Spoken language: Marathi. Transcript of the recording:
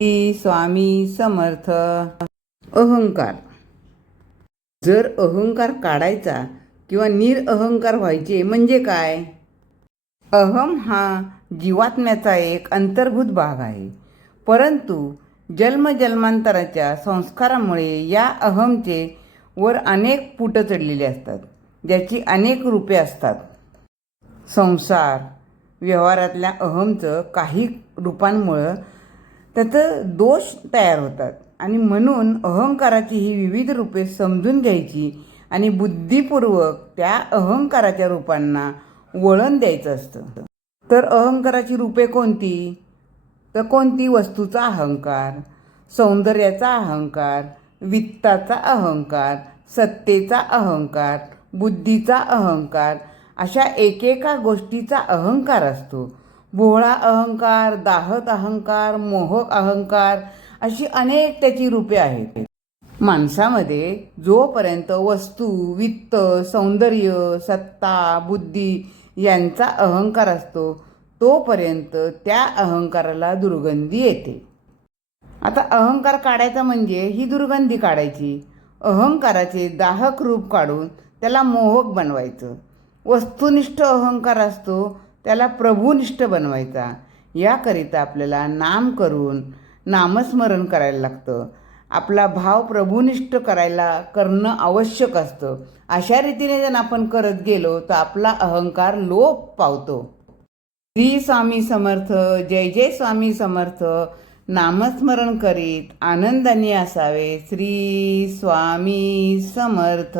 श्री स्वामी समर्थ. अहंकार. जर अहंकार काढायचा किंवा निरअहंकार व्हायचे म्हणजे काय? अहम हा जीवात्म्याचा एक अंतर्भूत भाग आहे, परंतु जन्मजन्मांतराच्या संस्कारामुळे या अहमचे वर अनेक पुटं चढलेली असतात, ज्याची अनेक रूपे असतात. संसार व्यवहारातल्या अहमचं काही रूपांमुळं त्याचं दोष तयार होतात आणि म्हणून अहंकाराची ही विविध रूपे समजून घ्यायची आणि बुद्धिपूर्वक त्या अहंकाराच्या रूपांना वळण द्यायचं असतं. तर अहंकाराची रूपे कोणती? तर कोणती? वस्तूचा अहंकार, सौंदर्याचा अहंकार, वित्ताचा अहंकार, सत्तेचा अहंकार, बुद्धीचा अहंकार, अशा एकेका गोष्टीचा अहंकार असतो. भोळा अहंकार, दाहक अहंकार, मोहक अहंकार, अशी अनेक त्याची रूपे आहेत. माणसामध्ये जोपर्यंत वस्तू, वित्त, सौंदर्य, सत्ता, बुद्धी यांचा अहंकार असतो तोपर्यंत त्या अहंकाराला दुर्गंधी येते. आता अहंकार काढायचा म्हणजे ही दुर्गंधी काढायची. अहंकाराचे दाहक रूप काढून त्याला मोहक बनवायचं. वस्तुनिष्ठ अहंकार असतो त्याला प्रभुनिष्ठ बनवायचा. याकरिता आपल्याला नाम करून नामस्मरण करायला लागतं. आपला भाव प्रभुनिष्ठ करणं आवश्यक असतं. अशा रीतीने जर आपण करत गेलो तर आपला अहंकार लोप पावतो. श्री स्वामी समर्थ. जय जय स्वामी समर्थ. नामस्मरण करीत आनंदाने असावे. श्री स्वामी समर्थ.